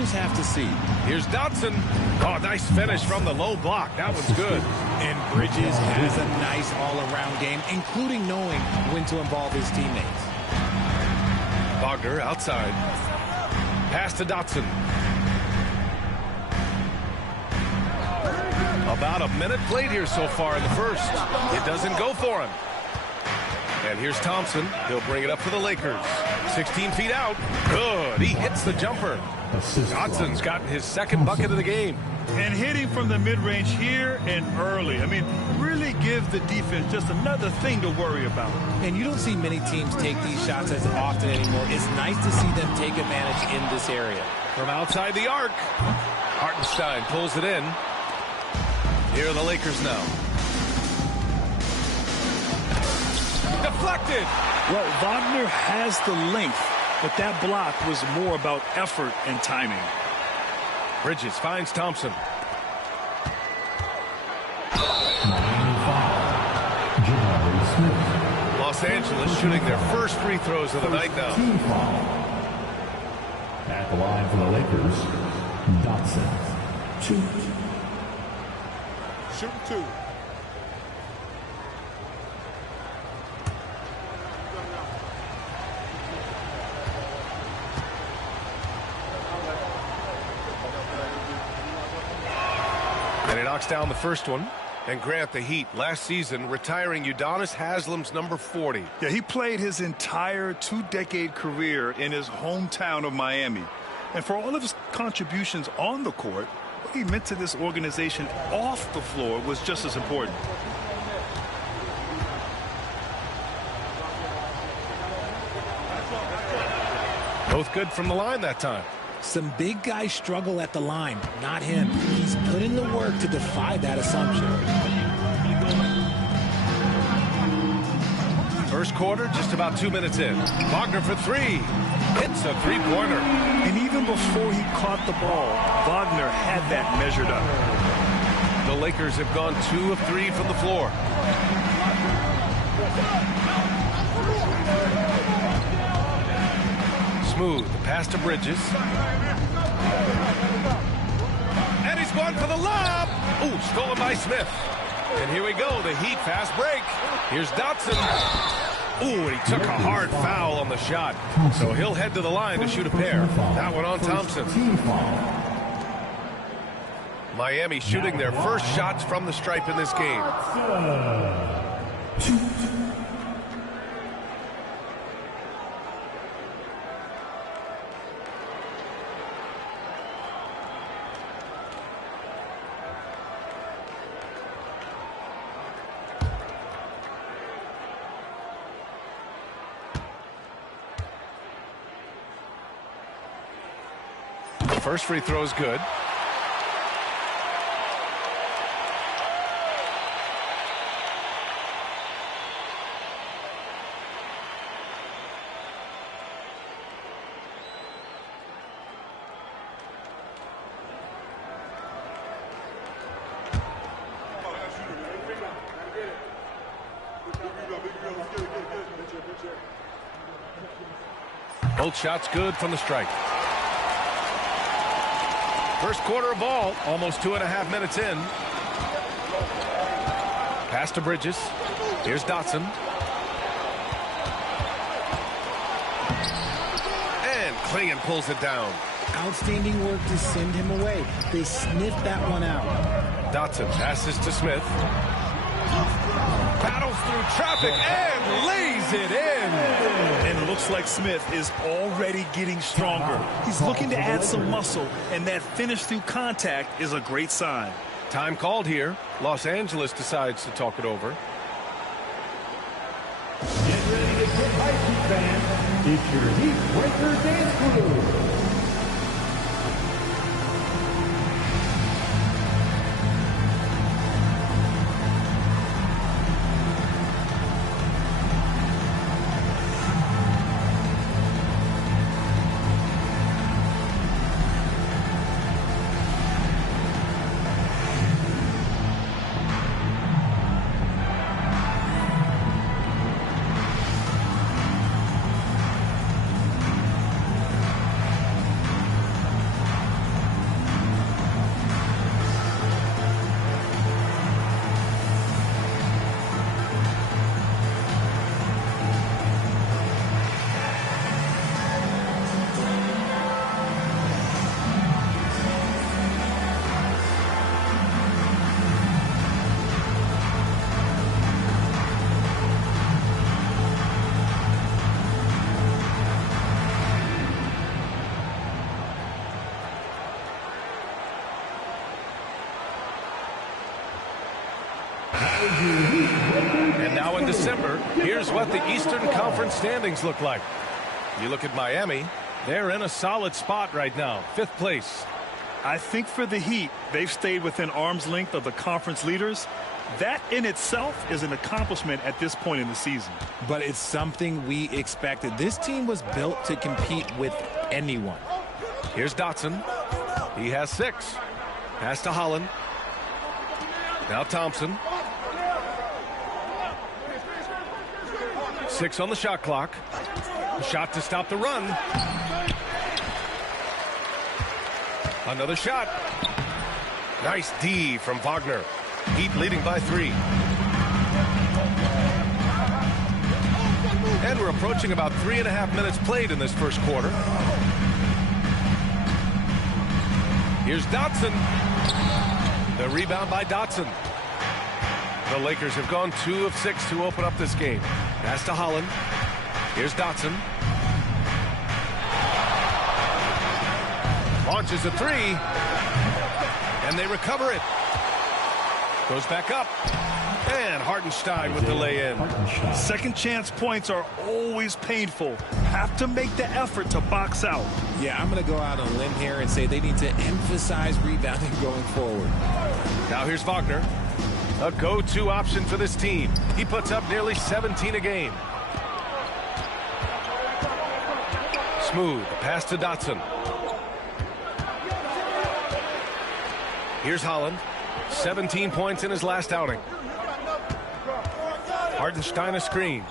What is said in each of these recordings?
just have to see. Here's Dotson. Oh, nice finish from the low block. That one's good. And Bridges has a nice all-around game, including knowing when to involve his teammates. Wagner outside. Pass to Dotson. About a minute played here so far in the first. It doesn't go for him. And here's Thompson. He'll bring it up for the Lakers. 16 feet out. Good. He hits the jumper. Dotson's gotten his second bucket of the game. And hitting from the mid-range here and early. I mean, really gives the defense just another thing to worry about. And you don't see many teams take these shots as often anymore. It's nice to see them take advantage in this area. From outside the arc, Hartenstein pulls it in. Here are the Lakers now. Deflected. Well, Wagner has the length, but that block was more about effort and timing. Bridges finds Thompson. Los Angeles shooting their first free throws of the night now. At the line for the Lakers, Dotson. Shoot two. And he knocks down the first one. And Grant, the Heat, last season, retiring Udonis Haslem's number 40. Yeah, he played his entire two-decade career in his hometown of Miami. And for all of his contributions on the court, what he meant to this organization off the floor was just as important. Both good from the line that time. Some big guys struggle at the line, not him. He's put in the work to defy that assumption. First quarter, just about 2 minutes in. Wagner for three. Hits a three-pointer. And even before he caught the ball, Wagner had that measured up. The Lakers have gone 2 of 3 from the floor. Smooth. Pass to Bridges. And he's going for the lob. Ooh, stolen by Smith. And here we go. The Heat fast break. Here's Dotson. Ooh, and he took a hard foul on the shot. So he'll head to the line to shoot a pair. That one on Thompson. Miami shooting their first shots from the stripe in this game. First free throw is good. Both shots good from the strike. First quarter of ball, almost 2.5 minutes in. Pass to Bridges. Here's Dotson. And Clingan pulls it down. Outstanding work to send him away. They sniffed that one out. Dotson passes to Smith. Battles through traffic and lays it in. And it looks like Smith is already getting stronger. He's looking to add some muscle, and that finish through contact is a great sign. Time called here. Los Angeles decides to talk it over. Get ready to get icy, fans. It's your Heat Breaker Dance Crew. And now in December, here's what the Eastern Conference standings look like. You look at Miami, they're in a solid spot right now, 5th place. I think for the Heat, they've stayed within arm's length of the conference leaders. That in itself is an accomplishment at this point in the season. But it's something we expected. This team was built to compete with anyone. Here's Dotson. He has 6. Pass to Holland. Now Thompson. 6 on the shot clock. Shot to stop the run. Another shot. Nice D from Wagner. Heat leading by 3. And we're approaching about 3.5 minutes played in this first quarter. Here's Dotson. The rebound by Dotson. The Lakers have gone 2 of 6 to open up this game. Pass to Holland. Here's Dotson. Launches a 3. And they recover it. Goes back up. And Hartenstein with the lay-in. Second chance points are always painful. Have to make the effort to box out. Yeah, I'm going to go out on a limb here and say they need to emphasize rebounding going forward. Now here's Wagner. A go-to option for this team. He puts up nearly 17 a game. Smooth. Pass to Dotson. Here's Holland. 17 points in his last outing. Hartenstein a screen.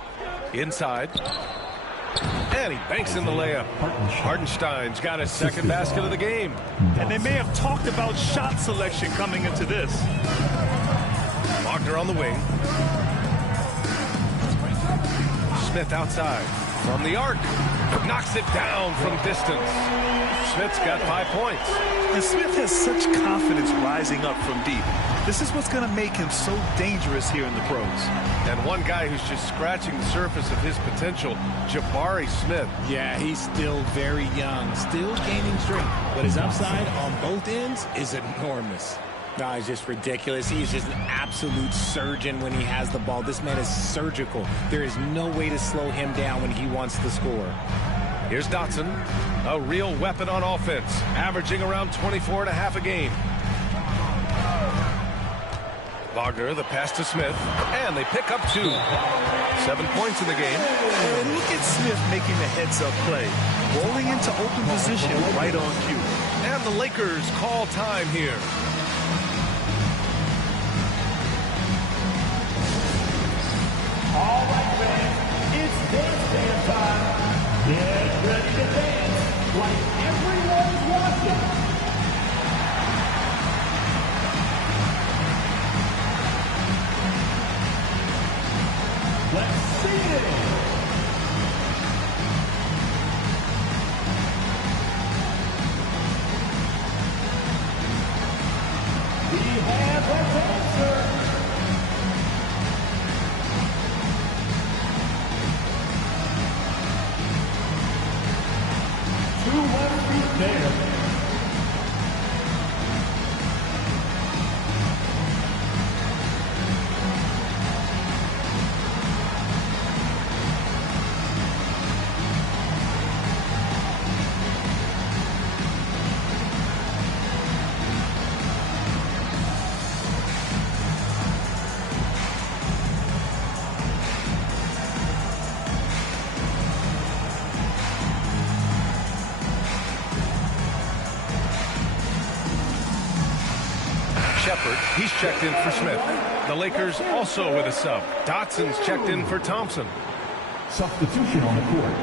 Inside. And he banks in the layup. Hartenstein's got his second basket of the game. And they may have talked about shot selection coming into this. Wagner on the wing. Smith outside. From the arc. Knocks it down from distance. Smith's got 5 points. And Smith has such confidence rising up from deep. This is what's going to make him so dangerous here in the pros. And one guy who's just scratching the surface of his potential, Jabari Smith. Yeah, he's still very young, still gaining strength. But his upside on both ends is enormous. No, he's just ridiculous. He's just an absolute surgeon when he has the ball. This man is surgical. There is no way to slow him down when he wants to score. Here's Dotson, a real weapon on offense, averaging around 24.5 a game. Wagner, the pass to Smith, and they pick up 2. 7 points in the game. And look at Smith making the heads-up play, rolling into open position right on cue. And the Lakers call time here. All right, fans, it's dance time. Get ready to dance like everyone's watching. Let's see it. We have a dancer. There. Shepard, he's checked in for Smith. The Lakers also with a sub. Dotson's checked in for Thompson. Substitution on the court.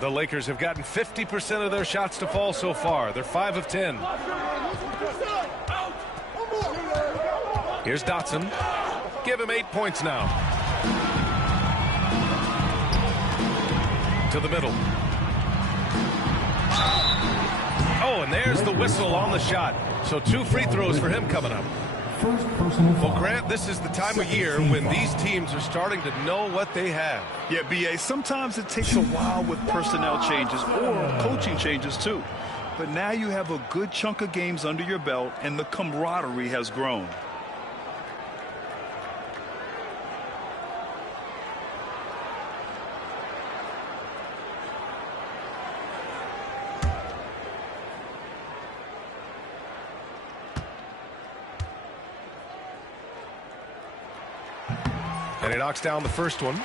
The Lakers have gotten 50% of their shots to fall so far. They're 5 of 10. Here's Dotson. Give him 8 points now. To the middle. Oh, and there's the whistle on the shot. So 2 free throws for him coming up. First personal foul. Well, Grant, this is the time of year when these teams are starting to know what they have. Yeah, B.A., sometimes it takes a while with personnel changes or coaching changes, too. But now you have a good chunk of games under your belt, and the camaraderie has grown. And he knocks down the first one.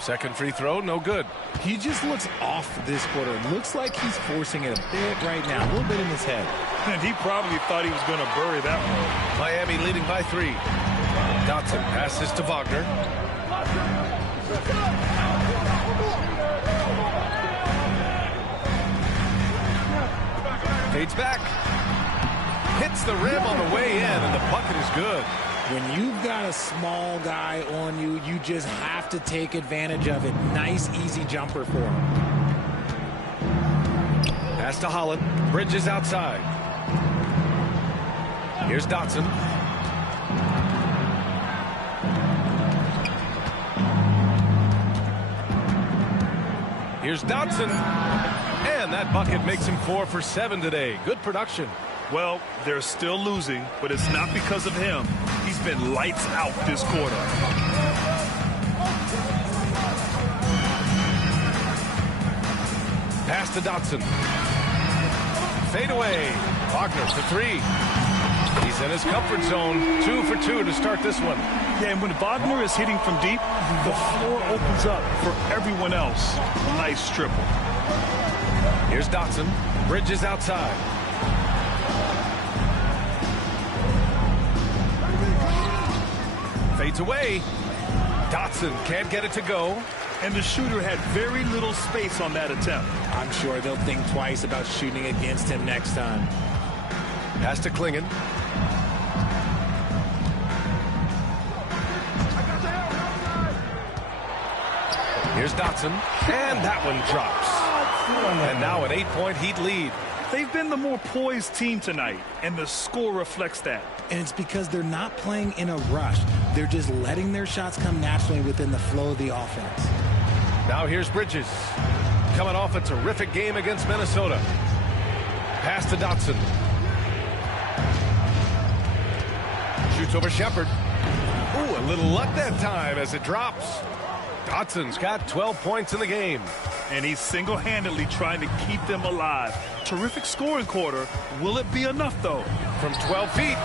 Second free throw, no good. He just looks off this quarter. It looks like he's forcing it a bit right now, a little bit in his head. And he probably thought he was going to bury that one. Miami leading by 3. Dotson passes to Wagner. Fades back. Hits the rim on the way in, and the bucket is good. When you've got a small guy on you, you just have to take advantage of it. Nice, easy jumper for him. Pass to Holland. Bridges outside. Here's Dotson. Here's Dotson. And that bucket makes him 4 for 7 today. Good production. Well, they're still losing, but it's not because of him. He's been lights out this quarter. Pass to Dotson. Fade away. Wagner for 3. He's in his comfort zone. 2 for 2 to start this one. Yeah, and when Wagner is hitting from deep, the floor opens up for everyone else. Nice triple. Here's Dotson. Bridges outside. Fades away. Dotson can't get it to go. And the shooter had very little space on that attempt. I'm sure they'll think twice about shooting against him next time. Pass to Klingon. Here's Dotson. And that one drops. And now an 8-point Heat lead. They've been the more poised team tonight, and the score reflects that. And it's because they're not playing in a rush. They're just letting their shots come naturally within the flow of the offense. Now here's Bridges. Coming off a terrific game against Minnesota. Pass to Dotson. Shoots over Shepard. Ooh, a little luck that time as it drops. Dotson's got 12 points in the game. And he's single-handedly trying to keep them alive. Terrific scoring quarter. Will it be enough, though? From 12 feet,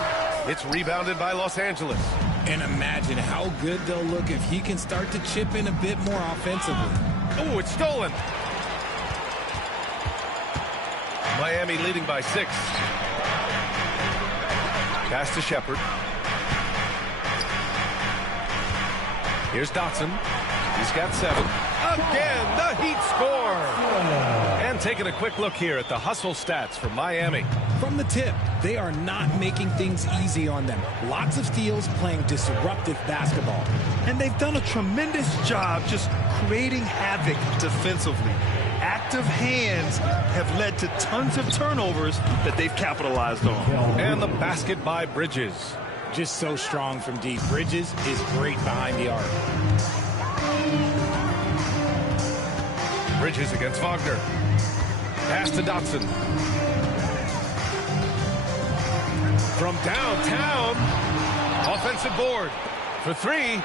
it's rebounded by Los Angeles. And imagine how good they'll look if he can start to chip in a bit more offensively. Oh, it's stolen. Miami leading by 6. Pass to Shepard. Here's Dotson. He's got 7. Again, the Heat score. And taking a quick look here at the hustle stats for Miami. From the tip, they are not making things easy on them. Lots of steals, playing disruptive basketball. And they've done a tremendous job just creating havoc defensively. Active hands have led to tons of turnovers that they've capitalized on. And the basket by Bridges. Just so strong from deep. Bridges is great behind the arc. Bridges against Wagner. Pass to Dotson. From downtown. Offensive board for 3.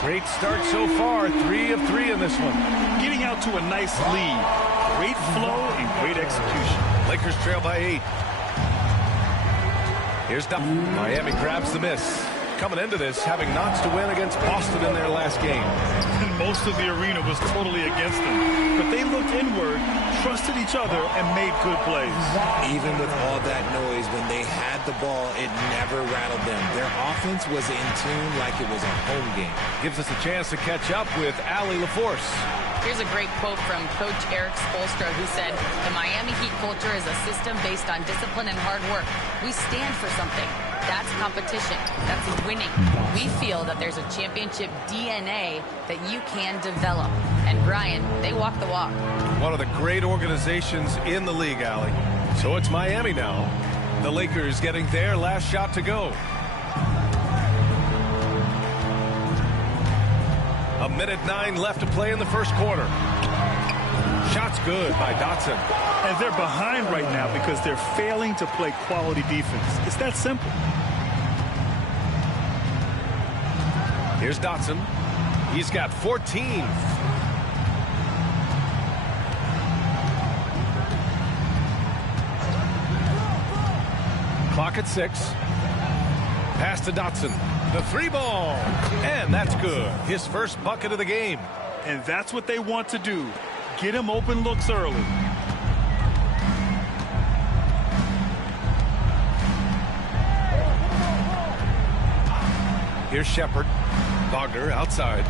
Great start so far. 3 of 3 in this one. Getting out to a nice lead. Great flow and great execution. Lakers trail by 8. Here's Dotson. Miami grabs the miss. Coming into this, having notched a win against Boston in their last game. And most of the arena was totally against them. But they looked inward, trusted each other, and made good plays. Even with all that noise, when they had the ball, it never rattled them. Their offense was in tune like it was a home game. Gives us a chance to catch up with Allie LaForce. Here's a great quote from Coach Eric Spoelstra, who said, "The Miami Heat culture is a system based on discipline and hard work. We stand for something. That's competition. That's winning. We feel that there's a championship DNA that you can develop." And Brian, they walk the walk. One of the great organizations in the league, Allie. So it's Miami now. The Lakers getting their last shot to go. A minute 9 left to play in the first quarter. Shot's good by Dotson. And they're behind right now because they're failing to play quality defense. It's that simple. Here's Dotson. He's got 14. Clock at 6. Pass to Dotson. The 3-ball. And that's good. His first bucket of the game. And that's what they want to do. Get him open looks early. Here's Shepherd. Wagner outside.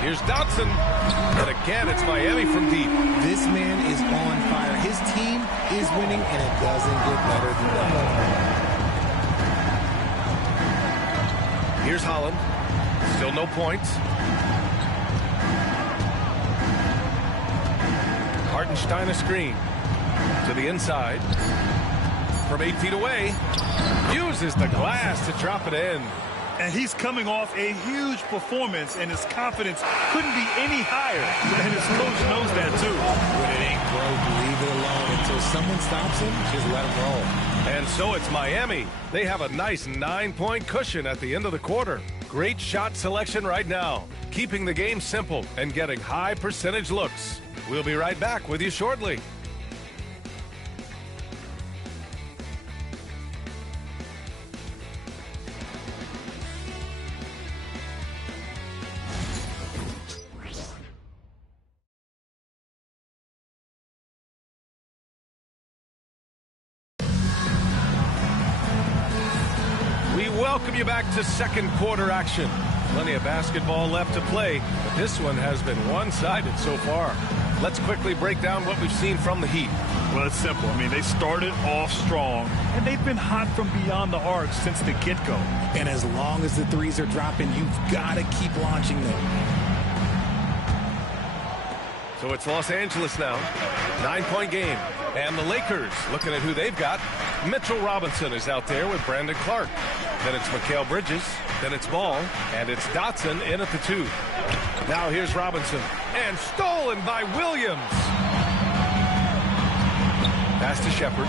Here's Dotson. And again, it's Miami from deep. This man is on fire. His team is winning, and it doesn't get better than that. Here's Holland. Still no points. Hartenstein a screen. To the inside. From 8 feet away. Uses the glass to drop it in. And he's coming off a huge performance, and his confidence couldn't be any higher. And his coach knows that, too. When it ain't broke, leave it alone. Until someone stops him, just let him roll. And so it's Miami. They have a nice 9-point cushion at the end of the quarter. Great shot selection right now. Keeping the game simple and getting high percentage looks. We'll be right back with you shortly. Welcome you back to second quarter action. Plenty of basketball left to play, but this one has been one-sided so far. Let's quickly break down what we've seen from the Heat. Well, it's simple. I mean, they started off strong, and they've been hot from beyond the arc since the get-go. And as long as the threes are dropping, you've got to keep launching them. So it's Los Angeles now. 9-point game. And the Lakers looking at who they've got. Mitchell Robinson is out there with Brandon Clark. Then it's Mikal Bridges. Then it's Ball. And it's Dotson in at the 2. Now here's Robinson. And stolen by Williams. Pass to Shepherd.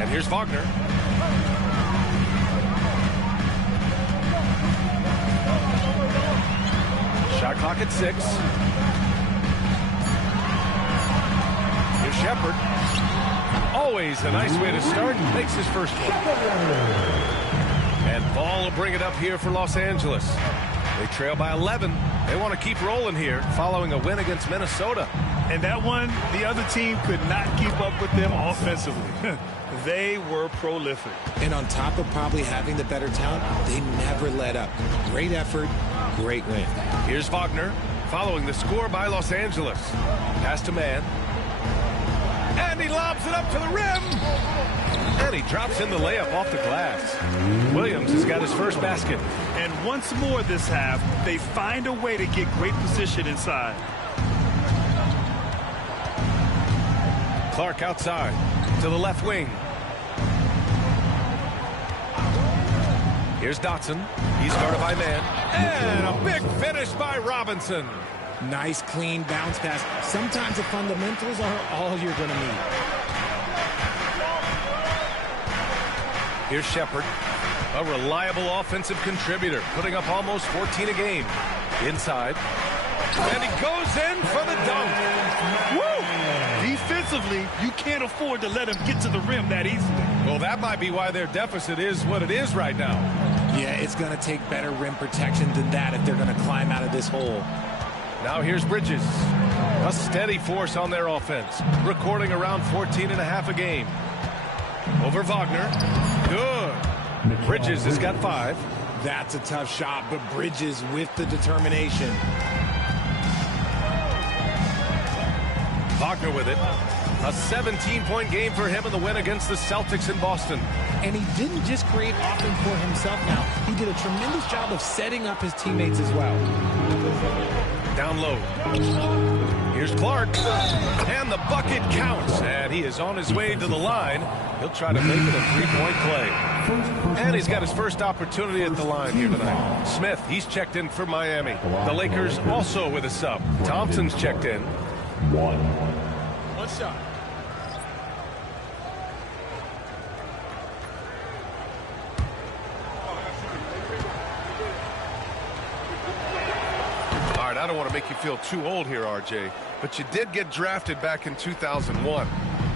And here's Wagner. Shot clock at 6. Here's Shepherd. Always a nice way to start. Makes his first one. And Ball will bring it up here for Los Angeles. They trail by 11. They want to keep rolling here following a win against Minnesota. And that one, the other team could not keep up with them offensively. They were prolific. And on top of probably having the better talent, they never let up. Great effort, great win. Here's Wagner following the score by Los Angeles. Pass to Mann. And he lobs it up to the rim. And he drops in the layup off the glass. Williams has got his first basket. And once more this half, they find a way to get great position inside. Clark outside to the left wing. Here's Dotson. He's guarded by Mann. And a big finish by Robinson. Nice, clean bounce pass. Sometimes the fundamentals are all you're going to need. Here's Shepherd, a reliable offensive contributor, putting up almost 14 a game. Inside. And he goes in for the dunk. Woo! Defensively, you can't afford to let him get to the rim that easily. Well, that might be why their deficit is what it is right now. Yeah, it's going to take better rim protection than that if they're going to climb out of this hole. Now here's Bridges. A steady force on their offense, recording around 14.5 a game. Over Wagner. Good. Bridges has got 5. That's a tough shot, but Bridges with the determination. Wagner with it. A 17-point game for him in the win against the Celtics in Boston. And he didn't just create offense for himself now. He did a tremendous job of setting up his teammates as well. Down low. Here's Clark. And the bucket counts. And he is on his way to the line. He'll try to make it a three-point play. And he's got his first opportunity at the line here tonight. Smith, he's checked in for Miami. The Lakers also with a sub. Thompson's checked in. One shot. All right, I don't want to make you feel too old here, RJ, but you did get drafted back in 2001.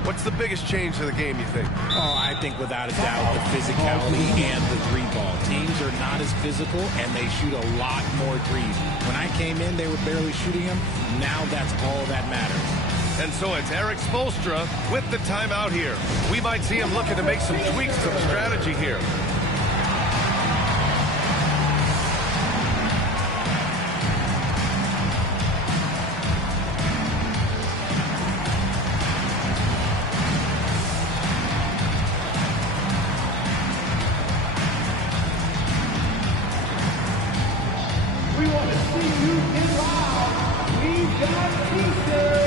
What's the biggest change to the game, you think? Oh, I think without a doubt the physicality and the three ball. Teams are not as physical, and they shoot a lot more threes. When I came in, they were barely shooting them. Now that's all that matters. And so it's Erik Spoelstra with the timeout here. We might see him looking to make some tweaks to the strategy here. We want to see you get loud. We've got pieces.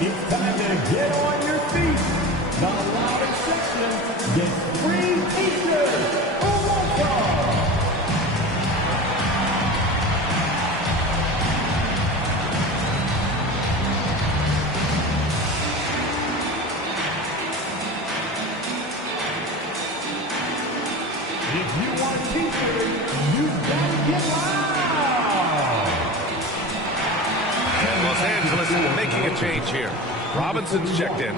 It's time to get on your feet. The loudest section gets free t-shirts. If you want t-shirts, you've got to get loud. And Los Angeles making a change here. Robinson's checked in.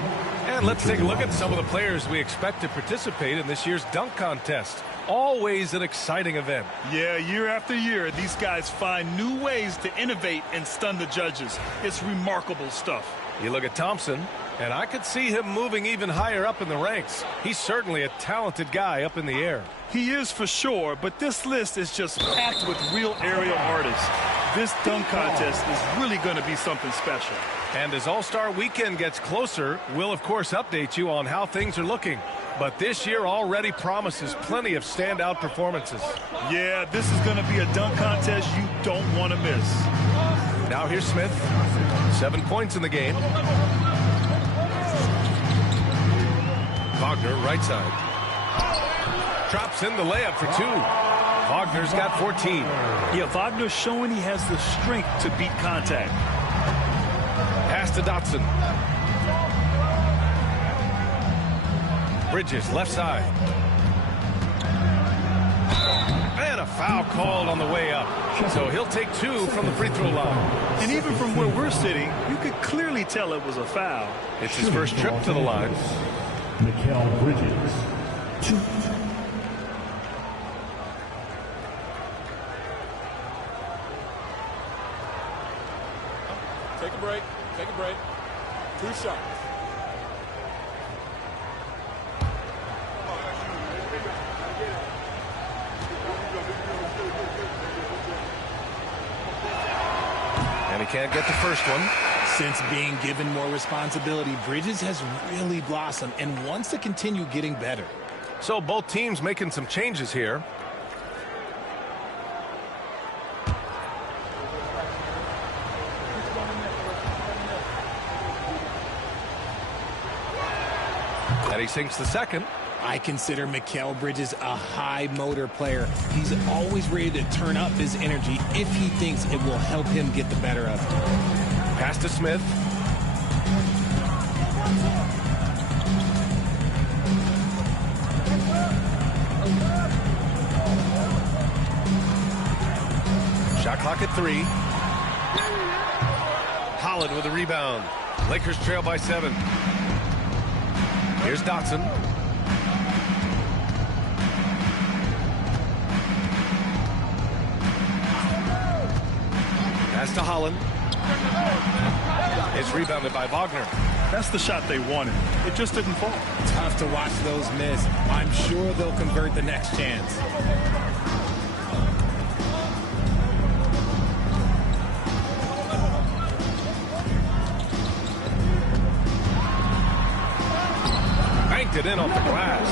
And let's take a look at some of the players we expect to participate in this year's dunk contest. Always an exciting event. Yeah, year after year, these guys find new ways to innovate and stun the judges. It's remarkable stuff. You look at Thompson, and I could see him moving even higher up in the ranks. He's certainly a talented guy up in the air. He is for sure, but this list is just packed with real aerial artists. This dunk contest is really going to be something special. And as All-Star Weekend gets closer, we'll of course update you on how things are looking. But this year already promises plenty of standout performances. Yeah, this is going to be a dunk contest you don't want to miss. Now here's Smith. 7 points in the game. Wagner, right side. Drops in the layup for two. Wagner's got 14. Yeah, Wagner's showing he has the strength to beat contact. Pass to Dotson. Bridges, left side. And a foul called on the way up. So he'll take two from the free throw line. And even from where we're sitting, you could clearly tell it was a foul. It's his first trip to the line. Mikal Bridges. 2. Take a break. Take a break. 2 shots. And he can't get the first one. Since being given more responsibility, Bridges has really blossomed and wants to continue getting better. So both teams making some changes here. And he sinks the second. I consider Mikal Bridges a high motor player. He's always ready to turn up his energy if he thinks it will help him get the better of it. Pass to Smith. Shot clock at 3. Holland with a rebound. Lakers trail by 7. Here's Dotson. Pass to Holland. It's rebounded by Wagner. That's the shot they wanted. It just didn't fall. Tough to watch those miss. I'm sure they'll convert the next chance. Banked it in off the glass.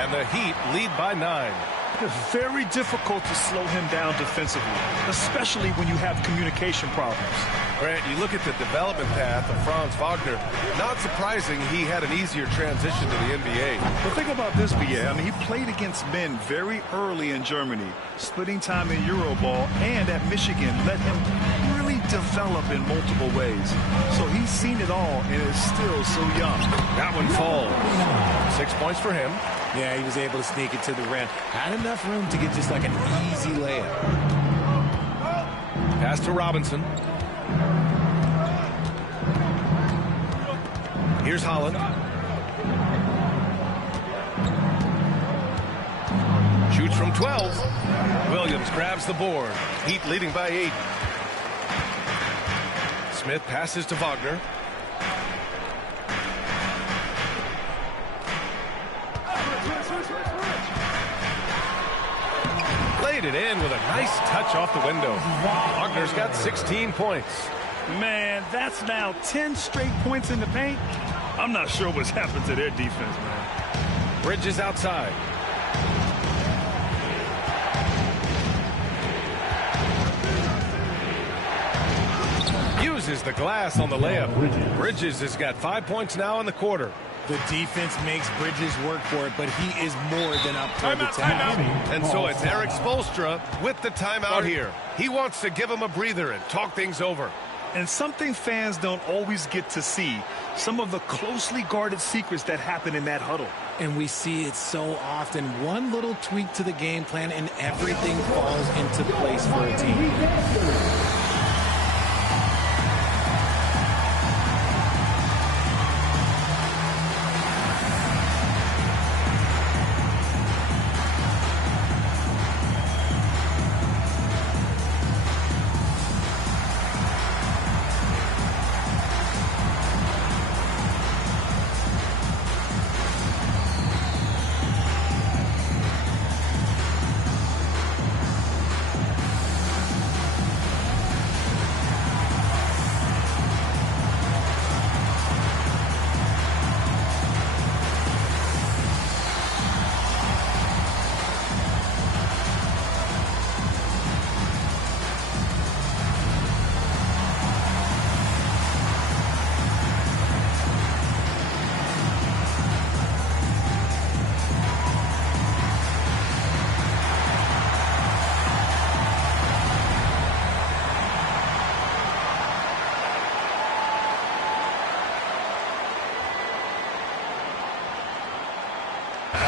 And the Heat lead by 9. It's very difficult to slow him down defensively, especially when you have communication problems. Grant, you look at the development path of Franz Wagner. Not surprising he had an easier transition to the NBA. But think about this, BA. I mean, he played against men very early in Germany, splitting time in Euroball, and at Michigan let him really develop in multiple ways. So he's seen it all and is still so young. That one falls. 6 points for him. Yeah, he was able to sneak it to the rim. Had enough room to get just like an easy layup. Pass to Robinson. Here's Holland. Shoots from 12. Williams grabs the board. Heat leading by 8. Smith passes to Wagner. Laid it in with a nice touch off the window. Wagner's got 16 points. Man, that's now 10 straight points in the paint. I'm not sure what's happened to their defense, man. Bridges outside. Uses the glass on the layup. Bridges has got 5 points now in the quarter. The defense makes Bridges work for it, but he is more than up for the time. And so it's Erik Spoelstra with the timeout here. He wants to give him a breather and talk things over. And something fans don't always get to see, some of the closely guarded secrets that happen in that huddle. And we see it so often. One little tweak to the game plan and everything falls into place for a team.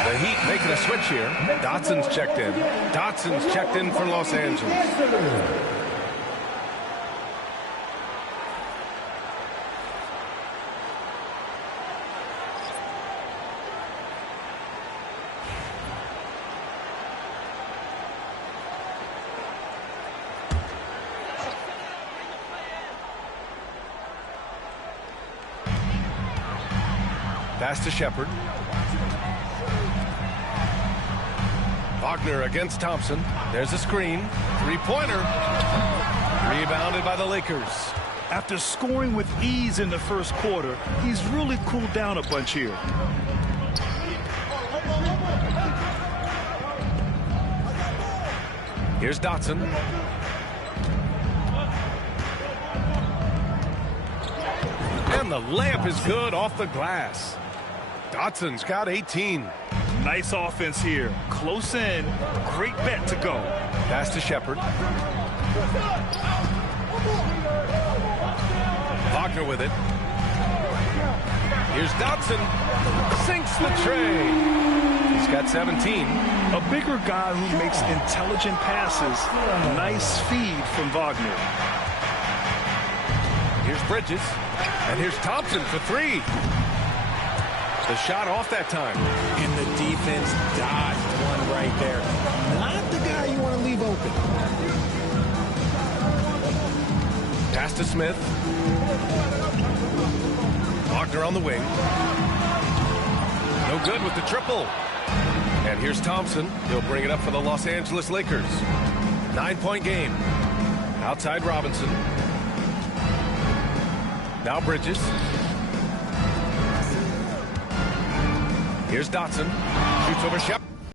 The Heat making a switch here. Dotson's checked in. Dotson's checked in for Los Angeles. Pass to Shepard. Wagner against Thompson. There's a screen. Three-pointer. Rebounded by the Lakers. After scoring with ease in the first quarter, he's really cooled down a bunch here. Here's Dotson. And the layup is good off the glass. Dotson's got 18. Nice offense here. Close in. Great bet to go. Pass to Shepard. Wagner with it. Here's Dotson. Sinks the tray. He's got 17. A bigger guy who makes intelligent passes. Nice feed from Wagner. Here's Bridges. And here's Thompson for three. The shot off that time. And the defense dodged one right there. Not the guy you want to leave open. to Smith. Wagner on the wing. No good with the triple. And here's Thompson. He'll bring it up for the Los Angeles Lakers. 9-point game. Outside Robinson. Now Bridges. Here's Dotson. Shoots over Shep.